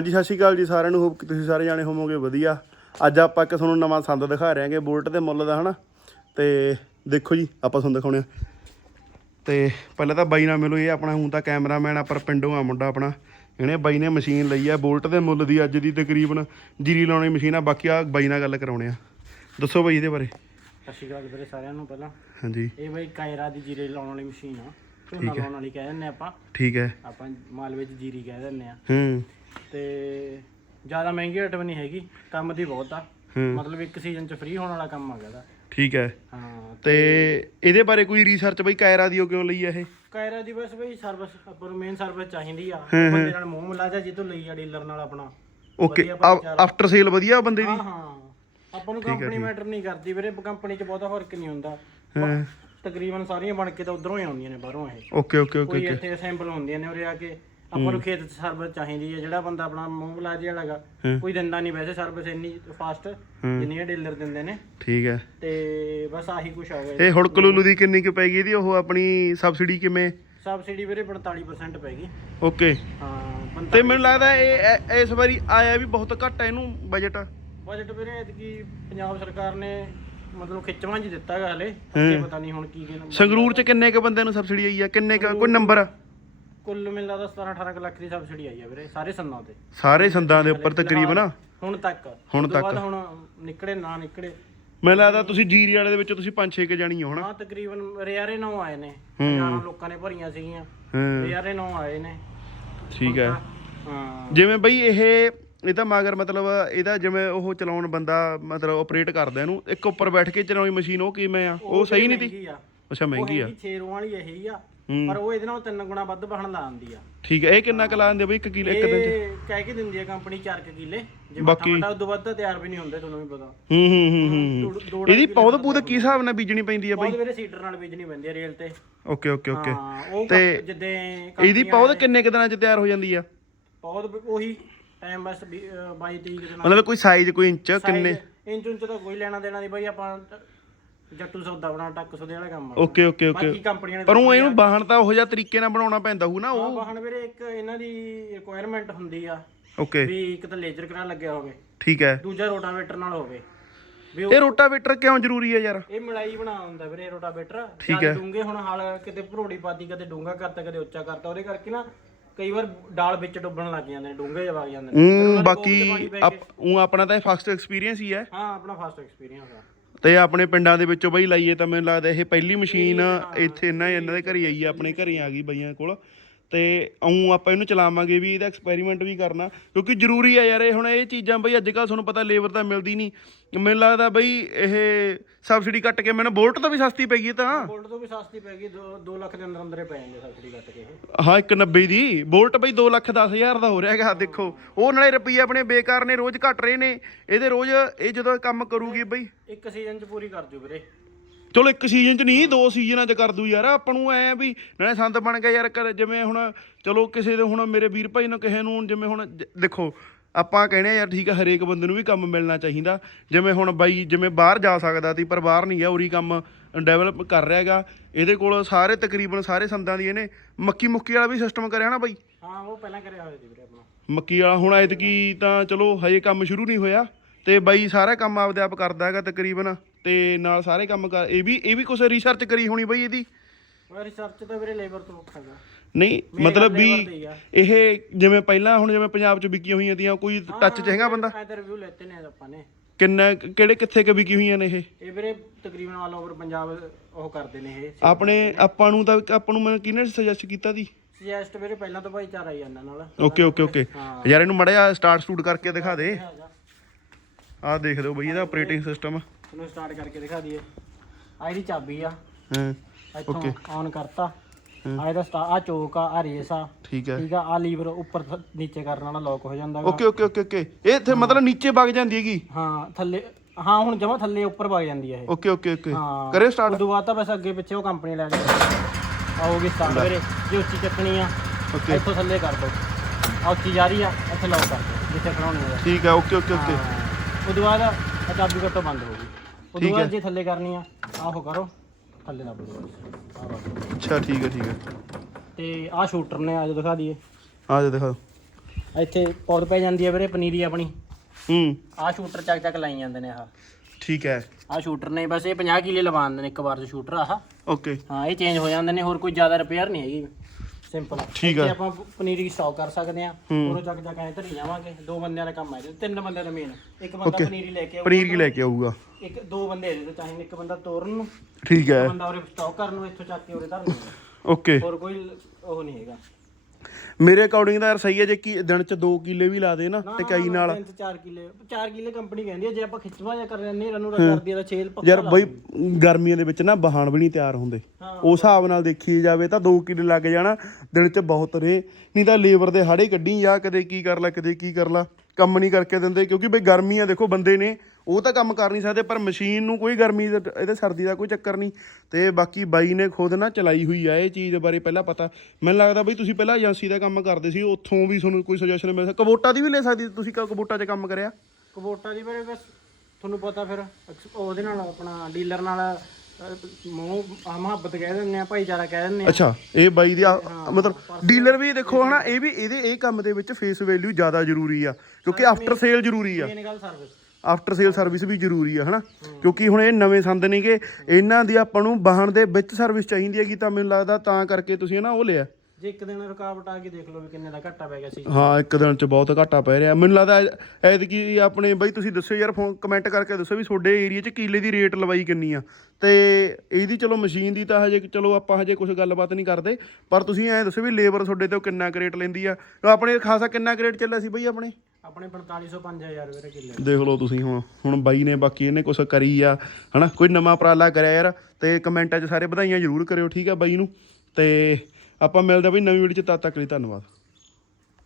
ਹਾਂਜੀ ਸਤਿ ਸ਼੍ਰੀ ਅਕਾਲ ਜੀ ਸਾਰਿਆਂ ਨੂੰ। ਹੋਪ ਕਿ ਤੁਸੀਂ ਸਾਰੇ ਜਾਣੇ ਹੋਵੋਗੇ ਵਧੀਆ। ਅੱਜ ਆਪਾਂ ਇੱਕ ਤੁਹਾਨੂੰ ਨਵਾਂ ਸੰਦ ਦਿਖਾ ਰਹੇ ਹਾਂਗੇ ਬੁਲਟ ਦੇ ਮੁੱਲ ਦਾ ਹਨਾ? ਤੇ ਦੇਖੋ ਜੀ ਆਪਾਂ ਤੁਹਾਨੂੰ ਦਿਖਾਉਣੇ ਆ। ਤੇ ਪਹਿਲਾਂ ਤਾਂ ਬਾਈ ਨਾਲ ਮਿਲੋ ਇਹ ਆਪਣਾ ਹੁਣ ਤਾਂ ਕੈਮਰਾਮੈਨ ਆ ਪਰ ਪਿੰਡੋਂ ਆ ਮੁੰਡਾ ਆਪਣਾ। ਇਹਨੇ ਬਾਈ ਨੇ ਮਸ਼ੀਨ ਲਈ ਆ ਬੁਲਟ ਦੇ ਮੁੱਲ ਦੀ ਅੱਜ ਦੀ ਤਕਰੀਬਨ ਜੀਰੀ ਲਾਉਣੀ ਮਸ਼ੀਨ ਆ। ਬਾਕੀ ਆ ਬਾਈ ਨਾਲ ਗੱਲ ਕਰਾਉਣੇ ਆ। ਦੱਸੋ ਬਾਈ ਇਹਦੇ ਬਾਰੇ। ਸਤਿ ਸ਼੍ਰੀ ਅਕਾਲ ਵੀਰੇ ਸਾਰਿਆਂ ਨੂੰ ਪਹਿਲਾਂ। ਹਾਂਜੀ। ਇਹ ਬਈ ਕਾਇਰਾ ਦੀ ਜੀਰੇ ਲਾਉਣ ਵਾਲੀ ਮਸ਼ੀਨ ਆ। ਝੋਨਾ ਲਾਉਣ ਵਾਲੀ ਕਹਿ ਦਿੰਦੇ ਆਪਾਂ। ਠੀਕ ਹੈ। ਆਪਾਂ ਮਾਲਵੇ 'ਚ ਜੀਰੀ ਕਹਿ ਦਿੰਦੇ ਆ। ਹੂੰ। ਤੇ ਜ਼ਿਆਦਾ ਮਹਿੰਗੀ ਵੀ ਨਹੀਂ ਹੈਗੀ ਕੰਮ ਦੀ ਬਹੁਤ ਆ। ਹੂੰ। ਮਤਲਬ ਇੱਕ ਸੀਜ਼ਨ 'ਚ ਫ੍ਰੀ ਹੋਣ ਵਾਲਾ ਕੰਮ ਆ ਗਿਆ ਦਾ ਠੀਕ ਹੈ। ਹਾਂ ਤੇ ਇਹਦੇ ਬਾਰੇ ਕੋਈ ਰਿਸਰਚ ਬਈ ਕਾਇਰਾ ਦੀ ਉਹ ਕਿਉਂ ਲਈ ਆ ਇਹ? ਕਾਇਰਾ ਦੀ ਬਸ ਬਈ ਸਰਵਿਸ ਆਪਾਂ ਨੂੰ ਮੇਨ ਸਰਵਿਸ ਚਾਹੀਦੀ ਆ। ਹੂੰ, ਬੰਦੇ ਨਾਲ ਮੂੰਹ ਮਿਲਾ ਜਾ ਜਿੱਤੋਂ ਲਈ ਆ ਡੀਲਰ ਨਾਲ ਆਪਣਾ। ਓਕੇ। ਆਫਟਰ ਸੇਲ ਵਧੀਆ ਬੰਦੇ ਹਾਂ ਦੀ? ਹਾਂ ਆਪਾਂ ਨੂੰ ਕੰਪਨੀ ਮੈਟਰ ਨਹੀਂ ਕਰਦੀ ਵੀਰੇ ਕੰਪਨੀ 'ਚ ਬਹੁਤਾ ਫ਼ਰਕ ਨਹੀਂ ਹੁੰਦਾ। ਹਾਂ। ਤਕਰੀਬਨ ਸਾਰੀਆਂ ਬਣ ਕੇ ਤਾਂ ਉਧਰੋਂ ਹੀ ਆਉਂਦੀਆਂ ਨੇ ਬਾਹਰੋਂ ਇਹ। ਓਕੇ ਓਕੇ ਓਕੇ ਕੋਈ ਇੱਥੇ ਅਸੈਂਬਲ ਹੁੰਦੀਆਂ ਨੇ ਉਰੇ ਆ ਕੇ। ਆਪਾਂ ਨੂੰ ਖੇਤ 'ਚ ਸਰਵਿਸ ਚਾਹੀਦੀ ਹੈ ਜਿਹੜਾ ਬੰਦਾ ਆਪਣਾ ਮੂੰਹ ਬੁਲਾ ਜਿਹਾ ਲਗਾ ਹੂੰ। ਕੋਈ ਦਿੰਦਾ ਨਹੀਂ ਵੈਸੇ ਸਰਵਿਸ ਇੰਨੀ ਫਾਸਟ। ਜਿੰਨੀ ਡੀਲਰ ਦਿੰਦੇ ਨੇ। ਠੀਕ ਹੈ। ਤੇ ਬਸ ਆਹੀ ਕੁਛ ਆ ਗਿਆ ਇਹ ਹੁੜਕ ਲੁਲੂ ਦੀ ਕਿੰਨੀ ਕੁ ਪੈਗੀ ਇਹਦੀ? ਉਹ ਆਪਣੀ ਸਬਸਿਡੀ ਕਿਵੇਂ? ਸਬਸਿਡੀ ਵੀਰੇ 45% ਪੈ ਗਈ। ਓਕੇ। ਹਾਂ ਤੇ ਮੈਨੂੰ ਲੱਗਦਾ ਇਹ ਇਸ ਵਾਰੀ ਆਇਆ ਵੀ ਬਹੁਤ ਘੱਟ ਹੈ ਇਹਨੂੰ ਬਜਟ ਬਜਟ ਵੀਰੇ ਐਤਕੀ ਪੰਜਾਬ ਸਰਕਾਰ ਨੇ ਮਤਲਬ ਖਿੱਚਵਾਂ ਜੀ ਦਿੱਤਾ ਗਾ ਹਲੇ। ਅੱਗੇ ਪਤਾ ਨਹੀਂ ਹੁਣ ਕੀ ਕੀ ਸੰਗਰੂਰ ਚ ਕਿੰਨੇ ਕ ਬੰਦੇ ਨੂੰ ਸਬਸਿਡੀ ਆਈ ਆ? ਕਿੰਨੇ ਕੁ ਕੋਈ ਨੰਬਰ ਕੁੱਲ ਮਿਲਾ ਦਾ 17 18 ਕੁ ਲੱਖ ਦੀ ਸਬਸਿਡੀ ਆਈ ਆ ਵੀਰੇ ਸਾਰੇ ਸੰਦਾਂ ਤੇ। ਸਾਰੇ ਸੰਦਾਂ ਦੇ ਉੱਪਰ ਤਕਰੀਬਨ ਹੁਣ ਤੱਕ। ਹੁਣ ਤੋਂ ਤੱਕ। ਬਾਅਦ ਹੁਣ ਨਿਕਲੇ ਨਾ ਨਿਕਲੇ। ਮੈਨੂੰ ਲੱਗਦਾ ਤੁਸੀਂ ਜੀਰੀ ਵਾਲੇ ਦੇ ਵਿੱਚ ਤੁਸੀਂ 5-6 ਕ ਜਾਣੀ ਹੋ ਹਨਾ? ਹਾਂ ਤਕਰੀਬਨ ਰਿਆਰੇ ਨੌ ਆਏ ਨੇ। ਹਜ਼ਾਰਾਂ ਲੋਕਾਂ ਨੇ ਭਰੀਆਂ ਸੀਗੀਆਂ। ਹਾਂ। ਰਿਆਰੇ ਨੌ ਆਏ ਨੇ। ਠੀਕ ਹੈ। ਹਾਂ। ਜਿਵੇਂ ਬਈ ਇਹ ਇਹਦਾ ਮਗਰ ਮਤਲਬ ਇਹਦਾ ਜਿਵੇਂ ਉਹ ਚਲਾਉਣ ਬੰਦਾ ਮਤਲਬ ਆਪਰੇਟ ਕਰਦਾ ਇਹਨੂੰ ਇੱਕ ਉੱਪਰ ਬੈਠ ਕੇ ਚਲਾਉਣੀ ਮਸ਼ੀਨ ਉਹ ਕਿਵੇਂ ਆ? ਉਹ ਸਹੀ ਨਹੀਂ ਤੀ? ਮਹਿੰਗੀ ਆ? ਅੱਛਾ ਮਹਿੰਗੀ ਆ। ਉਹ ਹੈਗੀ 6 ਰੂਹਾਂ ਵਾਲੀ ਇਹੀ ਆ। ਹੂੰ। ਪਰ ਉਹ ਇਹਦੇ ਨਾਲ ਤਿੰਨ ਗੁਣਾ ਵੱਧ ਬਹਣ ਲਾ ਆਂਦੀ ਆ। ਠੀਕ ਹੈ ਇਹ ਕਿੰਨਾ ਕੁ ਲਾ ਦਿੰਦੇ ਬਈ? 1 ਕਿਲੋ ਇੱਕ ਦਿਨ ਚ? ਇਹ ਕਹਿ ਕੇ ਦਿੰਦੀ ਆ ਕੰਪਨੀ 4 ਕਿੱਲੇ। ਜੇ ਬਾਕੀ- ਬਾਕੀ ਉਦੋਂ ਵੱਧ ਤਾਂ ਤਿਆਰ ਵੀ ਨਹੀਂ ਹੁੰਦੇ ਤੁਹਾਨੂੰ ਵੀ ਪਤਾ। ਹੂੰ ਹੂੰ ਹੂੰ ਹੂੰ ਦੋ- ਇਹਦੀ ਪੌਦ ਪੂਦ ਕੀ ਹਿਸਾਬ ਨਾਲ ਬੀਜਣੀ ਪੈਂਦੀ ਆ ਬਈ? ਬਹੁਤ ਵੀਰੇ ਸੀਡਰ ਨਾਲ ਬੀਜਣੀ ਪੈਂਦੀ ਆ ਰੇਲ ਤੇ। Okay okay okay. ਹਾਂ ਉਹ ਤੇ ਜਿੱਦੇ ਇਹਦੀ ਪੌਦ ਕਿੰਨੇ ਕੁ ਦਿਨਾਂ ਚ ਤਿਆਰ ਹੋ ਜਾਂਦੀ ਆ? ਪੌਦ ਵੀ ਉਹੀ ਟਾਈਮ ਬਸ 22 ਤਰੀਕ ਦੇ ਨਾਲ। ਮਤਲਬ ਕੋਈ ਸਾਈਜ਼ ਕੋਈ ਇੰਚ ਕਿੰਨੇ? ਇੰਚ ਇੰਚ ਤਾਂ ਕੋਈ ਲੈਣਾ ਦੇਣਾ ਨਹੀਂ ਬਾਈ ਆਪਾਂ ਜੱਟੂ ਸੌਦਾ ਬਣਾ ਟੱਕ ਸੌਦੇ ਵਾਲਾ ਕੰਮ ਆ। Okay okay okay. ਬਾਕੀ ਕੰਪਨੀਆਂ ਨੇ ਪਰ ਉਹ ਇਹਨੂੰ ਬਾਹਣ ਤਾਂ ਉਹ ਜਿਹਾ ਤਰੀਕੇ ਨਾਲ ਬਣਾਉਣਾ ਪੈਂਦਾ ਹੋਊ ਨਾ ਉਹ? ਵਾਹਨ ਵੀਰੇ ਇੱਕ ਇਹਨਾਂ ਦੀ ਰਿਕੁਆਇਰਮੈਂਟ ਹੁੰਦੀ ਆ ਓਕੇ। ਵੀ ਇੱਕ ਤਾਂ ਲੇਜ਼ਰ ਕਰਾ ਲੱਗਿਆ ਹੋਵੇ। ਠੀਕ ਹੈ। ਦੂਜਾ ਰੋਟਾਵੇਟਰ ਨਾਲ ਹੋਵੇ। ਵੀ ਉਹ ਇਹ ਰੋਟਾਵੇਟਰ ਕਿਉਂ ਜ਼ਰੂਰੀ ਹੈ ਯਾਰ? ਇਹ ਮਲਾਈ ਬਣਾ ਹੁੰਦਾ ਵੀਰੇ ਰੋਟਾਵੇਟਰ ਠੀਕ ਹੈ। ਡੂੰਗੇ ਹੁਣ ਹਾਲ ਕਿਤੇ ਭਰੋੜੀ ਪਾਦੀ ਕਦੇ ਡੂੰਗਾ ਕਰਤਾ ਕਦੇ ਉੱਚਾ ਕਰਤਾ ਉਹਦੇ ਕਰਕੇ ਨਾ ਕਈ ਵਾਰ ਡਾਲ ਵਿੱਚ ਡੁੱਬਣ ਲੱਗ ਜਾਂਦੇ ਨੇ ਡੂੰਗੇ ਜਵਾ ਜਾਂਦੇ ਨੇ। ਹੂੰ ਬਾਕੀ ਉਹ ਆਪਣਾ ਤਾਂ ਫਸਟ ਐਕਸਪੀਰੀਅੰਸ ਹੀ ਹੈ। ਹਾਂ ਆਪਣਾ ਫਸਟ ਐਕਸਪੀਰੀਅੰਸ ਆ। ਤੇ ਆਪਣੇ ਪਿੰਡਾਂ ਦੇ ਵਿੱਚੋਂ ਬਈ ਲਾਈਏ ਤਾਂ ਮੈਨੂੰ ਲੱਗਦਾ ਇਹ ਪਹਿਲੀ ਮਸ਼ੀਨ ਇੱਥੇ ਇਹਨਾਂ ਇਹਨਾਂ ਦੇ ਘਰੇ ਆਈ ਆ ਆਪਣੇ ਘਰੇ ਆ ਗਈ ਬਈਆਂ ਕੋਲ। ਤੇ ਆਉਂ ਆਪਾਂ ਇਹਨੂੰ ਚਲਾਵਾਂਗੇ ਵੀ ਇਹਦਾ ਐਕਸਪੈਰੀਮੈਂਟ ਵੀ ਕਰਨਾ ਕਿਉਂਕਿ ਜ਼ਰੂਰੀ ਆ ਯਾਰ ਇਹ ਹੁਣ ਇਹ ਚੀਜ਼ਾਂ ਬਈ ਅੱਜ ਕੱਲ ਤੁਹਾਨੂੰ ਪਤਾ ਲੇਬਰ ਤਾਂ ਮਿਲਦੀ ਨਹੀਂ। ਮੈਨੂੰ ਲੱਗਦਾ ਬਈ ਇਹ ਸਬਸਿਡੀ ਕੱਟ ਕੇ ਮੈਨੂੰ ਬੋਲਟ ਤੋਂ ਵੀ ਸਸਤੀ ਪੈ ਗਈ ਤਾਂ। ਗੋਲਡ ਤੋਂ ਵੀ ਸਸਤੀ ਪੈ ਗਈ 2 ਲੱਖ ਦੇ ਅੰਦਰ ਅੰਦਰੇ ਪੈ ਜਾਂਦੇ ਸਬਸਿਡੀ ਕੱਟ ਕੇ ਹਾਂ 190 ਦੀ। ਬੋਲਟ ਬਈ 2 ਲੱਖ 10 ਹਜ਼ਾਰ ਦਾ ਹੋ ਰਿਹਾ ਹੈਗਾ ਦੇਖੋ। ਉਹ ਨਾਲੇ ਰੁਪਈਏ ਆਪਣੇ ਬੇਕਾਰ ਨੇ ਰੋਜ਼ ਘਟ ਰਹੇ ਨੇ। ਇਹਦੇ ਰੋਜ਼ ਇਹ ਜਦੋਂ ਕੰਮ ਕਰੂਗੀ ਬਈ। ਇੱਕ ਸੀਜ਼ਨ ਚ ਪੂਰੀ ਕਰ ਦਿਓ ਵੀਰੇ। ਚਲੋ ਇੱਕ ਸੀਜ਼ਨ ਚ ਨਹੀਂ ਦੋ ਸੀਜ਼ਨਾਂ ਚ ਕਰ ਦੂ ਯਾਰ ਆਪਾਂ ਨੂੰ ਐ ਵੀ ਨਾਲੇ ਸੰਦ ਬਣ ਗਿਆ ਯਾਰ ਕਰ- ਜਿਵੇਂ ਹੁਣ ਚਲੋ ਕਿਸੇ ਦੇ ਹੁਣ ਮੇਰੇ ਵੀਰ ਭਾਈ ਨੂੰ ਕਿਸੇ ਨੂੰ ਜਿਵੇਂ ਹੁਣ ਜ- ਦੇਖੋ ਆਪਾਂ ਕਹਿੰਦੇ ਆ ਯਾਰ ਠੀਕ ਆ ਹਰੇਕ ਬੰਦੇ ਨੂੰ ਵੀ ਕੰਮ ਮਿਲਣਾ ਚਾਹੀਦਾ। ਜਿਵੇਂ ਹੁਣ ਬਾਈ ਜਿਵੇਂ ਬਾਹਰ ਜਾ ਸਕਦਾ ਸੀ ਪਰ ਬਾਹਰ ਨਹੀਂ ਗਿਆ ਉਰੀ ਕੰਮ ਡਿਵੈਲਪ ਕਰ ਰਿਹਾ ਹੈਗਾ। ਇਹਦੇ ਕੋਲ ਸਾਰੇ ਤਕਰੀਬਨ ਸਾਰੇ ਸੰਦਾਂ ਦੀ ਇਹਨੇ ਮੱਕੀ ਮੁੱਕੀ ਵਾਲਾ ਵੀ ਸਿਸਟਮ ਕਰਿਆ ਨਾ ਬਾਈ? ਹਾਂ ਉਹ ਪਹਿਲਾਂ ਕਰਿਆ ਹੋਇਆ ਸੀ ਵੀਰੇ ਆਪਣਾ। ਮੱਕੀ ਵਾਲਾ ਹੁਣ ਐਤਕੀ ਤਾਂ ਚਲੋ ਹਜੇ ਕੰਮ ਸ਼ੁਰੂ ਨਹੀਂ ਹੋਇਆ। ਤੇ ਬਾਈ ਸਾਰਾ ਕੰਮ ਆਪਦੇ ਆਪ ਕਰਦਾ ਹੈਗਾ ਤਕਰੀਬਨ ਤੇ ਨਾਲ ਸਾਰੇ ਕੰਮ ਕਰ ਇਹ ਵੀ ਇਹ ਵੀ ਕੁਝ ਰਿਸਰਚ ਕਰੀ ਹੋਣੀ ਬਾਈ ਇਹਦੀ? ਰਿਸਰਚ ਤਾਂ ਵੀਰੇ ਲੇਬਰ ਤੋਂ ਹੈਗਾ ਨਹੀਂ ਮਤਲਬ ਵੀ। ਇਹ ਜਿਵੇਂ ਪਹਿਲਾਂ ਹੁਣ ਜਿਵੇਂ ਪੰਜਾਬ ਚ ਵਿਕੀਆਂ ਹੋਈਆਂ ਦੀਆਂ ਕੋਈ ਟੱਚ ਚ ਹੈਗਾ ਬੰਦਾ? ਐ ਤਾਂ ਰਿਵਿਊ ਲੈਤੇ ਨੇ ਆਪਾਂ ਨੇ। ਕਿੰਨਾ ਕਿਹੜੇ ਕਿੱਥੇ ਕ ਵਿਕੀ ਹੋਈਆਂ ਨੇ ਇਹ? ਇਹ ਵੀਰੇ ਤਕਰੀਬਨ ਆਲ ਓਵਰ ਪੰਜਾਬ ਉਹ ਕਰਦੇ ਨੇ ਇਹ। ਆਪਣੇ ਆਪਾਂ ਨੂੰ ਤਾਂ ਆਪਾਂ ਨੂੰ ਮੈਨੂੰ ਕਿਹਨੇ ਸੁਜੈਸਟ ਕੀਤਾ ਦੀ? ਸੁਜੈਸਟ ਵੀਰੇ ਪਹਿਲਾਂ ਤੋਂ ਭਾਈਚਾਰਾ ਹੀ ਇਹਨਾਂ ਨਾਲ। Okay okay okay. ਯਾਰ ਇਹਨੂੰ ਮੜਿਆ ਸਟਾਰਟ ਸਟੂਡ ਕਰਕੇ ਦਿਖਾ ਦੇ। ਆਹ ਦੇਖ ਲਓ ਬਈ ਇਹਦਾ ਆਪਰੇਟਿੰਗ ਸਿਸਟਮ ਤੁਹਾਨੂੰ ਸਟਾਰਟ ਕਰਕੇ ਦਿਖਾ ਦਈਏ। ਆ ਇਹਦੀ ਚਾਬੀ ਆ। ਹਾਂ ਇੱਥੋਂ ਔਨ ਕਰਤਾ। ਆ ਇਹਦਾ ਸਟਾ ਆ ਚੋਕ ਆ ਆ ਰੇਸ ਆ। ਠੀਕ ਹੈ ਠੀਕ ਆ ਆ ਲੀਵਰ ਉੱਪਰ ਥ- ਨੀਚੇ ਕਰਨ ਨਾਲ ਲੋਕ ਹੋ ਜਾਂਦਾ ਗਾ। ਓਕੇ ਓਕੇ ਓਕੇ ਓਕੇ ਇਹ ਇੱਥੇ ਮਤਲਬ ਨੀਚੇ ਵਗ ਜਾਂਦੀ ਹੈਗੀ? ਹਾਂ ਥੱਲੇ ਹਾਂ ਹੁਣ ਜਮਾ ਥੱਲੇ ਉੱਪਰ ਵਗ ਜਾਂਦੀ ਹੈ ਇਹ। ਓਕੇ ਓਕੇ ਓਕੇ ਹਾਂ। ਕਰੇ ਸਟਾਰਟ ਉਦੋਂ ਬਾਅਦ ਤਾਂ ਬਸ ਅੱਗੇ ਪਿੱਛੇ ਉਹ ਕੰਪਨੀ ਲੈ ਗਈ ਆਉਗੀ ਸਟਾਰਟ ਵੀਰੇ। ਜੇ ਉੱਚੀ ਚੱਕਣੀ ਆ ਓਕੇ ਇੱਥੋਂ ਥੱਲੇ ਕਰ ਦੋ ਆ ਉੱਚੀ ਜਾ ਰਹੀ ਆ ਇੱਥੇ ਲੌਕ ਕਰ ਦੋ ਜਿੱਥੇ ਖੜਾਉਣੀ ਹੈ ਠੀਕ ਹੈ ਓਕੇ ਓਕੇ ਓਕੇ ਉਦੋਂ ਬਾਅਦ ਆ ਚਾਬੀ ਕੱਟੋ ਬੰਦ ਹੋ ਗਈ। ਉਦੋਂ ਠੀਕ ਹੈ। ਬਾਅਦ ਜੇ ਥੱਲੇ ਕਰਨੀ ਆ ਆਹੋ ਕਰੋ ਥੱਲੇ ਦੱਬ ਦਿਓ ਬਸ ਆਹ ਬਸ। ਅੱਛਾ ਠੀਕ ਹੈ ਠੀਕ ਹੈ। ਤੇ ਆਹ ਸ਼ੂਟਰ ਨੇ ਆ ਜੋ ਦਿਖਾ ਦਈਏ। ਆ ਜਾ ਦਿਖਾ ਇੱਥੇ ਪੌਦ ਪੈ ਜਾਂਦੀ ਹੈ ਵੀਰੇ ਪਨੀਰੀ ਆਪਣੀ। ਹੂੰ। ਆਹ ਸ਼ੂਟਰ ਚੱਕ ਚੱਕ ਲਾਈ ਜਾਂਦੇ ਨੇ ਆਹ। ਠੀਕ ਹੈ। ਆਹ ਸ਼ੂਟਰ ਨੇ ਬਸ ਇਹ 50 ਕਿਲੇ ਲਵਾ ਦਿੰਦੇ ਨੇ ਇੱਕ ਵਾਰ ਚ ਸ਼ੂਟਰ ਆਹ। ਓਕੇ। ਹਾਂ ਇਹ ਚੇਂਜ ਹੋ ਜਾਂਦੇ ਨੇ ਹੋਰ ਕੋਈ ਜ਼ਿਆਦਾ ਰਿਪੇਅਰ ਨਹੀਂ ਹੈਗੀ। ਸਿੰਪਲ ਠੀਕ ਆ। ਆਪਾਂ ਪਨੀਰੀ ਸਟਾਕ ਕਰ ਸਕਦੇ ਆ। ਹੂੰ। ਉਹਨੂੰ ਚੱਕ ਚੱਕ ਐ ਧਰੀ ਜਾਵਾਂਗੇ। ਦੋ ਬੰਦਿਆਂ ਦਾ ਕੰਮ ਹੈ ਇਹਦੇ, ਤਿੰਨ ਬੰਦਿਆਂ ਦਾ ਮੇਨ ਇੱਕ ਬੰਦਾ Okay. ਪਨੀਰੀ ਲੈ ਕੇ ਆਊਗਾ ਪਨੀਰ ਲੈ ਕੇ ਆਊਗਾ। ਇੱਕ ਦੋ ਬੰਦੇ ਇਹਦੇ ਤੋਂ ਚਾਹੀਦੇ ਇੱਕ ਬੰਦਾ ਤੋਰਨ ਨੂੰ। ਠੀਕ ਹੈ। ਇੱਕ ਬੰਦਾ ਉਰੇ ਸਟਾਕ ਕਰਨ ਨੂੰ ਇੱਥੋਂ ਚੱਕ ਕੇ ਉਰੇ ਧਰਨ ਨੂੰ। ਓਕੇ ਹੋਰ ਕੋਈ ਲ- ਉਹ ਨਹੀਂ ਹੈਗਾ। ਮੇਰੇ ਅਕੋਰਡਿੰਗ ਤਾਂ ਯਾਰ ਸਹੀ ਹੈ ਜੇ ਕੀ ਦਿਨ ਚ 2 ਕਿੱਲੇ ਵੀ ਲਾ ਦੇ ਨਾ ਟਕਾਈ ਨਾਲ। 4 ਕਿੱਲੇ 4 ਕਿੱਲੇ ਕੰਪਨੀ ਕਹਿੰਦੀ ਹੈ ਜੇ ਆਪਾਂ ਖਿੱਚਵਾ ਜਾਂ ਕਰ ਰਹੇ ਰਨ ਨੂੰ ਕਰਦੀ ਆ ਤਾਂ ਛੇਲ ਪੱਕਾ ਯਾਰ ਬਈ ਗਰਮੀਆਂ ਦੇ ਵਿੱਚ ਨਾ ਬਹਾਨ ਵੀ ਨਹੀਂ ਤਿਆਰ ਹੁੰਦੇ। ਉਸ ਹਿਸਾਬ ਨਾਲ ਦੇਖੀ ਜਾਵੇ ਤਾਂ 2 ਕਿੱਲੇ ਲੱਗ ਜਾਣਾ ਦਿਨ ਚ ਬਹੁਤ ਰੇ ਨਹੀਂ ਤਾਂ ਲੇਬਰ ਦੇ ਹਾੜੇ ਕੱਢੀ ਜਾਂ ਕਦੇ ਕੀ ਕਰ ਲੈ ਕਦੇ ਕੀ ਕਰ ਲਾ। ਕੰਮ ਨਹੀਂ ਕਰਕੇ ਦਿੰਦੇ ਕਿਉਂਕਿ ਬਈ ਗਰਮੀਆਂ ਦੇਖੋ ਬੰਦੇ ਨੇ ਉਹ ਤਾਂ ਕੰਮ ਕਰ ਨਹੀਂ ਸਕਦੇ ਪਰ ਮਸ਼ੀਨ ਨੂੰ ਕੋਈ ਗਰਮੀ ਦਾ ਇਹਦੇ ਸਰਦੀ ਦਾ ਕੋਈ ਚੱਕਰ ਨਹੀਂ। ਤੇ ਬਾਕੀ ਬਾਈ ਨੇ ਖੁਦ ਨਾ ਚਲਾਈ ਹੋਈ ਆ ਇਹ ਚੀਜ਼ ਬਾਰੇ ਪਹਿਲਾਂ ਪਤਾ। ਮੈਨੂੰ ਲੱਗਦਾ ਬਈ ਤੁਸੀਂ ਪਹਿਲਾਂ ਏਜੰਸੀ ਦਾ ਕੰਮ ਕਰਦੇ ਸੀ ਉੱਥੋਂ ਵੀ ਤੁਹਾਨੂੰ ਕੋਈ ਸੁਜੈਸ਼ਨ ਮਿਲ ਸਕਦਾ ਕਬੋਟਾ ਦੀ ਵੀ ਲੈ ਸਕਦੀ ਤੁਸੀਂ ਕ- ਕਬੋਟਾ 'ਚ ਕੰਮ ਕਰਿਆ? ਕਬੋਟਾ ਦੀ ਵੀਰੇ ਬਸ ਤੁਹਾਨੂੰ ਪਤਾ ਫਿਰ ਉਹਦੇ ਨਾਲ ਆਪਣਾ ਡੀਲਰ ਨਾਲ ਮੋਹ ਆ ਮੁਹੱਬਤ ਕਹਿ ਦਿੰਦੇ ਆ ਭਾਈਚਾਰਾ ਕਹਿ ਦਿੰਦੇ ਆ। ਅੱਛਾ ਇਹ ਬਾਈ ਦੀ ਮਤਲਬ ਡੀਲਰ ਵੀ ਦੇਖੋ ਹਨਾ ਇਹ ਵੀ ਇਹਦੇ ਇਹ ਕੰਮ ਦੇ ਵਿੱਚ ਫੇਸ ਵੈਲਿਊ ਜ਼ਿਆਦਾ ਜ਼ਰੂਰੀ ਆ ਕਿਉਂਕਿ ਆਫਟਰ ਸੇਲ ਜ਼ਰੂਰੀ ਆ। ਮੇਨ ਗੱਲ ਸਰਵਿਸ ਆਫਟਰ ਸੇਲ ਸਰਵਿਸ ਵੀ ਜ਼ਰੂਰੀ ਆ ਹਨਾ? ਕਿਉਂਕਿ ਹੁਣ ਇਹ ਨਵੇਂ ਸੰਦ ਨੇਗੇ ਇਹਨਾਂ ਦੀ ਆਪਾਂ ਨੂੰ ਵਾਹਣ ਦੇ ਵਿੱਚ ਸਰਵਿਸ ਚਾਹੀਦੀ ਹੈਗੀ ਤਾਂ ਮੈਨੂੰ ਲੱਗਦਾ ਤਾਂ ਕਰਕੇ ਤੁਸੀਂ ਨਾ ਉਹ ਲਿਆ। ਜੇ ਇੱਕ ਦਿਨ ਰੁਕਾਵਟ ਆ ਗਈ ਦੇਖ ਲਓ ਵੀ ਕਿੰਨੇ ਦਾ ਘਾਟਾ ਪੈ ਗਿਆ ਸੀ। ਹਾਂ ਇੱਕ ਦਿਨ ਚ ਬਹੁਤ ਘਾਟਾ ਪੈ ਰਿਹਾ। ਮੈਨੂੰ ਲੱਗਦਾ ਐਤਕੀ ਆਪਣੇ ਬਈ ਤੁਸੀਂ ਦੱਸਿਓ ਯਾਰ ਫੋਨ ਕਮੈਂਟ ਕਰਕੇ ਦੱਸੋ ਵੀ ਤੁਹਾਡੇ ਏਰੀਆ 'ਚ ਕੀਲੇ ਦੀ ਰੇਟ ਲਵਾਈ ਕਿੰਨੀ ਆ। ਤੇ ਇਹਦੀ ਚਲੋ ਮਸ਼ੀਨ ਦੀ ਤਾਂ ਹਜੇ ਚਲੋ ਆਪਾਂ ਹਜੇ ਕੁਝ ਗੱਲਬਾਤ ਨਹੀਂ ਕਰਦੇ ਪਰ ਤੁਸੀਂ ਐਂ ਦੱਸੋ ਵੀ ਲੇਬਰ ਤੁਹਾਡੇ ਤੋਂ ਕਿੰਨਾ ਕੁ ਰੇਟ ਲੈਂਦੀ ਆ। ਆਪਣੇ ਖਾਸਾ ਕਿੰਨਾ ਕੁ ਰੇਟ ਚੱਲਿਆ ਸੀ ਬਈ ਆਪਣੇ? ਆਪਣੇ 4500 5000 ਵੀਰੇ ਕਿੱਲੇ ਦੇਖ ਲਓ ਤੁਸੀਂ ਹੁਣ ਹੁਣ ਬਾਈ ਨੇ ਬਾਕੀ ਇਹਨੇ ਕੁਛ ਕਰੀ ਆ, ਹਨਾ? ਕੋਈ ਨਵਾਂ ਉਪਰਾਲਾ ਕਰਿਆ ਯਾਰ, ਤੇ ਕਮੈਂਟਾਂ 'ਚ ਸਾਰੇ ਵਧਾਈਆਂ ਜ਼ਰੂਰ ਕਰਿਓ, ਠੀਕ ਆ ਬਾਈ ਨੂੰ? ਤੇ ਆਪਾਂ ਮਿਲਦੇ ਆ ਬਈ ਨਵੀਂ ਵੀਡੀਓ 'ਚ, ਤਦ ਤੱਕ ਲਈ ਧੰਨਵਾਦ।